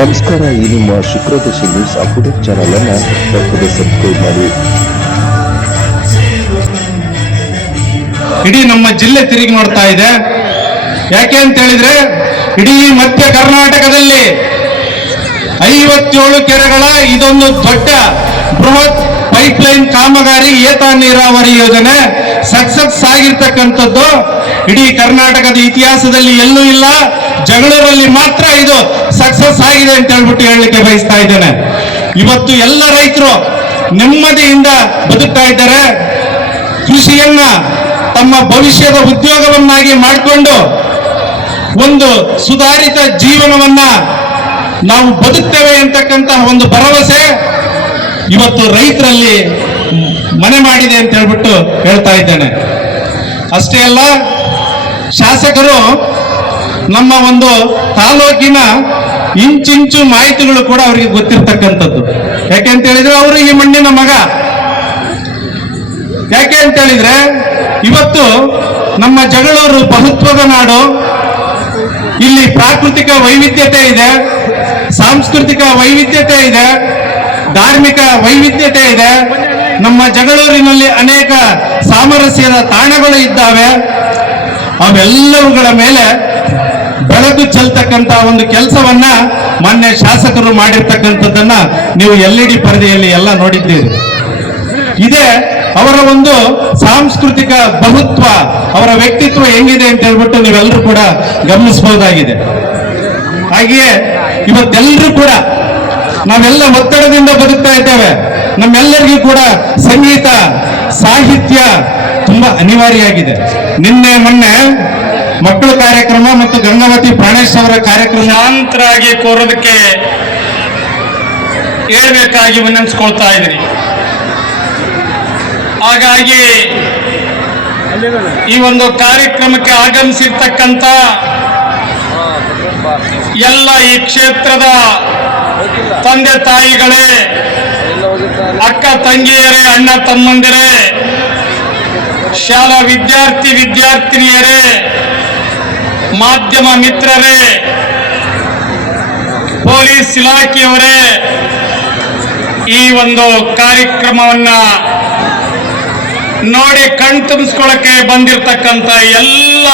ನಮಸ್ಕಾರ. ಈ ನಿಮ್ಮ ಶುಕ್ರದಶಿ ನ್ಯೂಸ್ ಅಪ್ಡೇಟ್ ಚಾನಲ್ ಅನ್ನು ತಪ್ಪದೆ ಸಬ್ಸ್ಕ್ರೈಬ್ ಮಾಡಿ. ಇಡೀ ನಮ್ಮ ಜಿಲ್ಲೆ ತಿರುಗಿ ನೋಡ್ತಾ ಇದೆ. ಯಾಕೆ ಅಂತ ಹೇಳಿದ್ರೆ ಇಡೀ ಮಧ್ಯ ಕರ್ನಾಟಕದಲ್ಲಿ 57 ಕೆರೆಗಳ ಇದೊಂದು ದೊಡ್ಡ ಬೃಹತ್ ಪೈಪ್ಲೈನ್ ಕಾಮಗಾರಿ ಏತ ನೀರಾವರಿ ಯೋಜನೆ ಸಕ್ಸಸ್ ಆಗಿರ್ತಕ್ಕಂಥದ್ದು ಇಡೀ ಕರ್ನಾಟಕದ ಇತಿಹಾಸದಲ್ಲಿ ಎಲ್ಲೂ ಇಲ್ಲ. ಜಗಳೂರಲ್ಲಿ ಮಾತ್ರ ಇದು ಸಕ್ಸಸ್ ಆಗಿದೆ ಅಂತ ಹೇಳ್ಬಿಟ್ಟು ಹೇಳಲಿಕ್ಕೆ ಬಯಸ್ತಾ ಇದ್ದೇನೆ. ಇವತ್ತು ಎಲ್ಲ ರೈತರು ನೆಮ್ಮದಿಯಿಂದ ಬದುಕ್ತಾ ಇದ್ದಾರೆ. ಕೃಷಿಯನ್ನ ತಮ್ಮ ಭವಿಷ್ಯದ ಉದ್ಯೋಗವನ್ನಾಗಿ ಮಾಡಿಕೊಂಡು ಒಂದು ಸುಧಾರಿತ ಜೀವನವನ್ನ ನಾವು ಬದುಕ್ತೇವೆ ಅಂತಕ್ಕಂತಹ ಒಂದು ಭರವಸೆ ಇವತ್ತು ರೈತರಲ್ಲಿ ಮನೆ ಮಾಡಿದೆ ಅಂತ ಹೇಳ್ಬಿಟ್ಟು ಹೇಳ್ತಾ ಇದ್ದೇನೆ. ಅಷ್ಟೇ ಅಲ್ಲ, ಶಾಸಕರು ನಮ್ಮ ಒಂದು ತಾಲೂಕಿನ ಇಂಚಿಂಚು ಮಾಹಿತಿಗಳು ಕೂಡ ಅವರಿಗೆ ಗೊತ್ತಿರ್ತಕ್ಕಂಥದ್ದು. ಯಾಕೆ ಅಂತ ಹೇಳಿದ್ರೆ ಅವರು ಈ ಮಣ್ಣಿನ ಮಗ. ಯಾಕೆ ಅಂತ ಹೇಳಿದ್ರೆ ಇವತ್ತು ನಮ್ಮ ಜಗಳೂರು ಬಹುತ್ವದ ನಾಡು. ಇಲ್ಲಿ ಪ್ರಾಕೃತಿಕ ವೈವಿಧ್ಯತೆ ಇದೆ, ಸಾಂಸ್ಕೃತಿಕ ವೈವಿಧ್ಯತೆ ಇದೆ, ಧಾರ್ಮಿಕ ವೈವಿಧ್ಯತೆ ಇದೆ. ನಮ್ಮ ಜಗಳೂರಿನಲ್ಲಿ ಅನೇಕ ಸಾಮರಸ್ಯದ ತಾಣಗಳು ಇದ್ದಾವೆ. ಅವೆಲ್ಲವುಗಳ ಮೇಲೆ ಬೆಳಕು ಚೆಲ್ತಕ್ಕಂತ ಒಂದು ಕೆಲಸವನ್ನ ಮಾನ್ಯ ಶಾಸಕರು ಮಾಡಿರ್ತಕ್ಕಂಥದ್ದನ್ನ ನೀವು LED ಪರದೆಯಲ್ಲಿ ಎಲ್ಲ ನೋಡಿದ್ದೀರಿ. ಇದೇ ಅವರ ಒಂದು ಸಾಂಸ್ಕೃತಿಕ ಬಹುತ್ವ, ಅವರ ವ್ಯಕ್ತಿತ್ವ ಹೆಂಗಿದೆ ಅಂತ ಹೇಳ್ಬಿಟ್ಟು ನೀವೆಲ್ಲರೂ ಕೂಡ ಗಮನಿಸಬಹುದಾಗಿದೆ. ಹಾಗೆಯೇ ಇವತ್ತೆಲ್ಲರೂ ಕೂಡ ನಾವೆಲ್ಲ ಒತ್ತಡದಿಂದ ಬದುಕ್ತಾ ಇದ್ದೇವೆ. ನಮ್ಮೆಲ್ಲರಿಗೂ ಕೂಡ ಸಂಗೀತ ಸಾಹಿತ್ಯ ತುಂಬಾ ಅನಿವಾರ್ಯ. ನಿನ್ನೆ ಮೊನ್ನೆ ಮಕ್ಕಳ ಕಾರ್ಯಕ್ರಮ ಮತ್ತು ಗಂಗಾವತಿ ಪ್ರಾಣೇಶ್ ಅವರ ಕಾರ್ಯಕ್ರಮ ಶಾಂತರಾಗಿ ಕೋರೋದಕ್ಕೆ ಹೇಳ್ಬೇಕಾಗಿ ವಿನಂತಿಸ್ಕೊಳ್ತಾ ಇದ್ರಿ. ಹಾಗಾಗಿ ಈ ಒಂದು ಕಾರ್ಯಕ್ರಮಕ್ಕೆ ಆಗಮಿಸಿರ್ತಕ್ಕಂಥ ಎಲ್ಲ ಈ ಕ್ಷೇತ್ರದ ತಂದೆ ತಾಯಿಗಳೇ, ಅಕ್ಕ ತಂಗಿಯರೇ, ಅಣ್ಣ ತಮ್ಮಂದಿರೇ, ಶಾಲಾ ವಿದ್ಯಾರ್ಥಿನಿಯರೇ, ಮಾಧ್ಯಮ ಮಿತ್ರರೇ, ಪೊಲೀಸ್ ಇಲಾಖೆಯವರೇ, ಈ ಒಂದು ಕಾರ್ಯಕ್ರಮವನ್ನ ನೋಡಿ ಕಣ್ತುಂಬಿಸ್ಕೊಳ್ಳಕ್ಕೆ ಬಂದಿರತಕ್ಕಂಥ ಎಲ್ಲ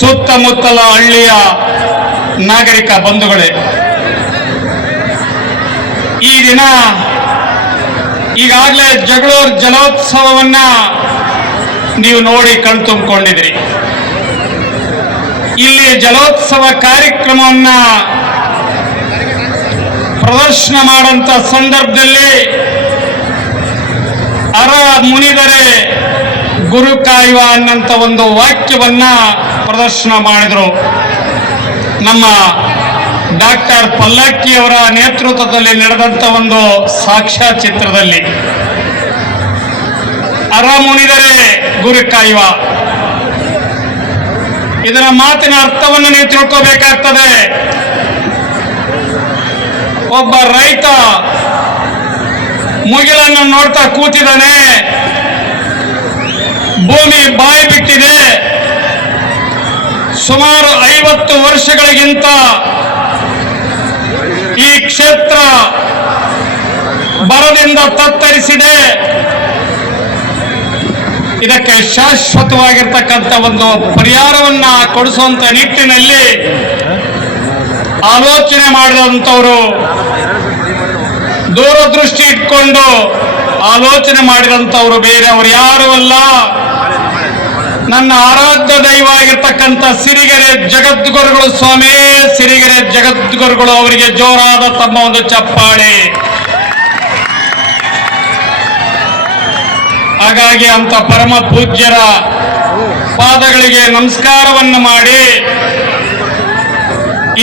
ಸುತ್ತಮುತ್ತಲ ಹಳ್ಳಿಯ ನಾಗರಿಕ ಬಂಧುಗಳೇ, ಈ ದಿನ ಈಗಾಗಲೇ ಜಗಳೂರು ಜಲೋತ್ಸವವನ್ನ ನೀವು ನೋಡಿ ಕಣ್ತುಂಬಿಕೊಂಡಿದ್ರಿ. ಇಲ್ಲಿ ಜಲೋತ್ಸವ ಕಾರ್ಯಕ್ರಮವನ್ನ ಪ್ರದರ್ಶನ ಮಾಡುವಂತ ಸಂದರ್ಭದಲ್ಲಿ ಅರ ಮುನಿದರೆ ಗುರು ಕಾಯುವ ಅನ್ನಂತ ಒಂದು ವಾಕ್ಯವನ್ನ ಪ್ರದರ್ಶನ ಮಾಡಿದ್ರು. ನಮ್ಮ ಡಾಕ್ಟರ್ ಪಲ್ಲಕ್ಕಿ ಅವರ ನೇತೃತ್ವದಲ್ಲಿ ನಡೆದಂತ ಒಂದು ಸಾಕ್ಷ್ಯಚಿತ್ರದಲ್ಲಿ ಅರ ಮುನಿದರೆ ಗುರು ಕಾಯುವ, ಇದರ ಮಾತಿನ ಅರ್ಥವನ್ನು ನೀವು ತಿಳ್ಕೋಬೇಕಾಗ್ತದೆ. ಒಬ್ಬ ರೈತ ಮುಗಿಲನ್ನು ನೋಡ್ತಾ ಕೂತಿದ್ದಾನೆ, ಭೂಮಿ ಬಾಯಿ ಬಿಟ್ಟಿದೆ. ಸುಮಾರು 50 ವರ್ಷಗಳಿಗಿಂತ ಈ ಕ್ಷೇತ್ರ ಬರದಿಂದ ತತ್ತರಿಸಿದೆ. ಇದಕ್ಕೆ ಶಾಶ್ವತವಾಗಿರ್ತಕ್ಕಂಥ ಒಂದು ಪರಿಹಾರವನ್ನ ಕೊಡಿಸುವಂತ ನಿಟ್ಟಿನಲ್ಲಿ ಆಲೋಚನೆ ಮಾಡಿದಂಥವರು, ದೂರದೃಷ್ಟಿ ಇಟ್ಕೊಂಡು ಆಲೋಚನೆ ಮಾಡಿದಂಥವರು ಬೇರೆಯವರು ಯಾರೂ ಅಲ್ಲ, ನನ್ನ ಆರಾಧ್ಯ ದೈವ ಆಗಿರ್ತಕ್ಕಂಥ ಸಿರಿಗೆರೆ ಜಗದ್ಗುರುಗಳು ಸ್ವಾಮಿ, ಸಿರಿಗೆರೆ ಜಗದ್ಗುರುಗಳು. ಅವರಿಗೆ ಜೋರಾದ ತಮ್ಮ ಒಂದು ಚಪ್ಪಾಳೆ. ಹಾಗಾಗಿ ಅಂತ ಪರಮ ಪೂಜ್ಯರ ಪಾದಗಳಿಗೆ ನಮಸ್ಕಾರವನ್ನು ಮಾಡಿ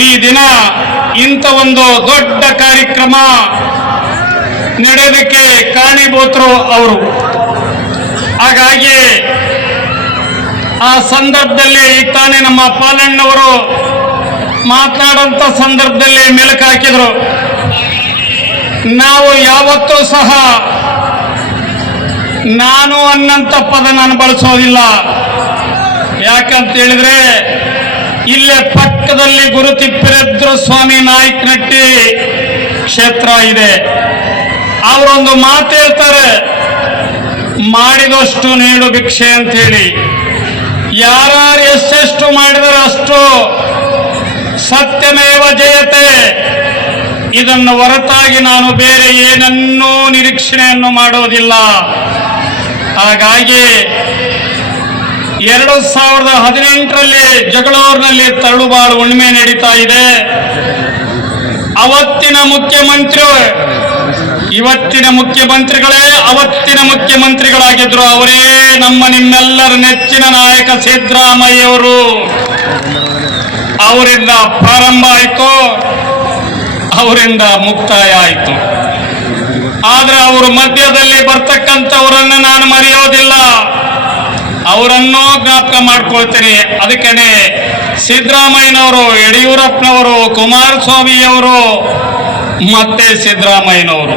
ಈ ದಿನ ಇಂಥ ಒಂದು ದೊಡ್ಡ ಕಾರ್ಯಕ್ರಮ ನಡೆಯೋದಕ್ಕೆ ಕಾರಣೀಭೂತರು ಅವರು. ಹಾಗಾಗಿ ಆ ಸಂದರ್ಭದಲ್ಲಿ ಈಗ ತಾನೇ ನಮ್ಮ ಪಾಲಣ್ಣವರು ಮಾತನಾಡುವಂತ ಸಂದರ್ಭದಲ್ಲಿ ಮೆಲುಕು ಹಾಕಿದ್ರು. ನಾವು ಯಾವತ್ತೂ ಸಹ ನಾನು ಅನ್ನಂತ ಪದ ನಾನು ಬಳಸೋದಿಲ್ಲ. ಯಾಕಂತ ಹೇಳಿದ್ರೆ ಇಲ್ಲೇ ಪಕ್ಕದಲ್ಲಿ ಗುರುತಿಪ್ಪಿರೆದ್ರ ಸ್ವಾಮಿ ನಾಯಕನಟ್ಟಿ ಕ್ಷೇತ್ರ ಇದೆ. ಅವರೊಂದು ಮಾತು ಹೇಳ್ತಾರೆ, ಮಾಡಿದಷ್ಟು ನೀಡು ಭಿಕ್ಷೆ ಅಂತ ಹೇಳಿ. ಯಾರು ಎಷ್ಟೆಷ್ಟು ಮಾಡಿದರೆ ಅಷ್ಟು ಸತ್ಯಮೇವ ಜಯತೆ. ಇದನ್ನು ಹೊರತಾಗಿ ನಾನು ಬೇರೆ ಏನನ್ನೂ ನಿರೀಕ್ಷಣೆಯನ್ನು ಮಾಡೋದಿಲ್ಲ. ಹಾಗಾಗಿ 2018ರಲ್ಲಿ ಜಗಳೂರಿನಲ್ಲಿ ತರಳುಬಾಳು ಹುಣ್ಣಿಮೆ ನಡೀತಾ ಇದೆ. ಅವತ್ತಿನ ಇವತ್ತಿನ ಮುಖ್ಯಮಂತ್ರಿಗಳೇ ಅವತ್ತಿನ ಮುಖ್ಯಮಂತ್ರಿಗಳಾಗಿದ್ರು. ಅವರೇ ನಿಮ್ಮೆಲ್ಲರ ನೆಚ್ಚಿನ ನಾಯಕ ಸಿದ್ದರಾಮಯ್ಯವರು. ಅವರಿಂದ ಪ್ರಾರಂಭ ಆಯಿತು, ಅವರಿಂದ ಮುಕ್ತಾಯ ಆಯಿತು. ಆದ್ರೆ ಅವರು ಮಧ್ಯದಲ್ಲಿ ಬರ್ತಕ್ಕಂಥವರನ್ನು ನಾನು ಮರೆಯೋದಿಲ್ಲ, ಅವರನ್ನೂ ಜ್ಞಾಪಕ ಮಾಡ್ಕೊಳ್ತೀನಿ. ಅದಕ್ಕೇನೆ ಸಿದ್ದರಾಮಯ್ಯನವರು, ಯಡಿಯೂರಪ್ಪನವರು, ಕುಮಾರಸ್ವಾಮಿಯವರು ಮತ್ತೆ ಸಿದ್ದರಾಮಯ್ಯನವರು,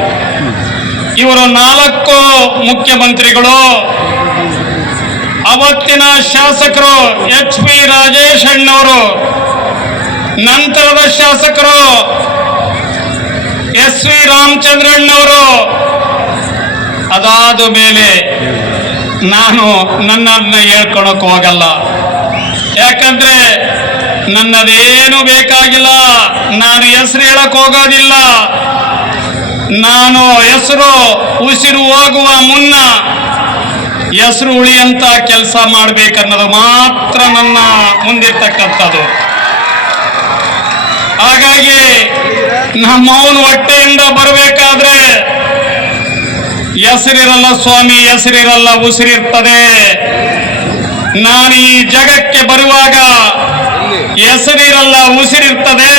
ಇವರು 4 ಮುಖ್ಯಮಂತ್ರಿಗಳು. ಅವತ್ತಿನ ಶಾಸಕರು HP ರಾಜೇಶ್ ಅಣ್ಣವರು, ನಂತರದ ಶಾಸಕರು SV ರಾಮಚಂದ್ರಣ್ಣವರು. ಅದಾದ ಮೇಲೆ ನಾನು ನನ್ನನ್ನು ಹೇಳ್ಕೊಳಕ್ ಹೋಗಲ್ಲ, ಯಾಕಂದ್ರೆ ನನ್ನದೇನು ಬೇಕಾಗಿಲ್ಲ. ನಾನು ಹೆಸರು ಹೇಳಕ್ ಹೋಗೋದಿಲ್ಲ. ನಾನು ಉಸಿರು ಹೋಗುವ ಮುನ್ನ ಹೆಸರು ಉಳಿಯಂತ ಕೆಲಸ ಮಾಡ್ಬೇಕನ್ನೋದು ಮಾತ್ರ ನನ್ನ ಮುಂದಿರ್ತಕ್ಕಂಥದ್ದು. ಹಾಗಾಗಿ ನಮ್ಮವನು ಹೊಟ್ಟೆಯಿಂದ ಬರಬೇಕಾದ್ರೆ ಹೆಸರಿರಲ್ಲ ಸ್ವಾಮಿ, ಹೆಸರಿರಲ್ಲ, ಉಸಿರಿರ್ತದೆ. ನಾನು ಈ ಜಗಕ್ಕೆ ಬರುವಾಗ ಹೆಸರಿರಲ್ಲ, ಉಸಿರಿರ್ತದೆ.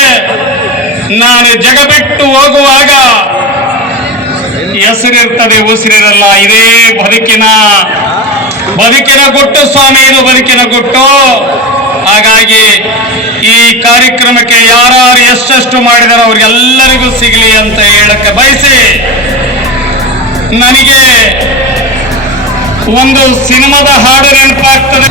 ನಾನು ಜಗ ಬಿಟ್ಟು ಹೋಗುವಾಗ ಹೆಸರಿರ್ತದೆ, ಉಸಿರಿರಲ್ಲ. ಇದೇ ಬದುಕಿನ ಗುಟ್ಟು ಸ್ವಾಮಿ, ಇದು ಬದುಕಿನ ಗುಟ್ಟು. ಹಾಗಾಗಿ ಈ ಕಾರ್ಯಕ್ರಮಕ್ಕೆ ಯಾರು ಎಷ್ಟೆಷ್ಟು ಮಾಡಿದಾರೋ ಅವ್ರಿಗೆಲ್ಲರಿಗೂ ಸಿಗಲಿ ಅಂತ ಹೇಳಕ್ಕೆ ಬಯಸಿ, ನನಗೆ ಒಂದು ಸಿನಿಮಾದ ಹಾಡು ನೆನಪಾಗ್ತದೆ.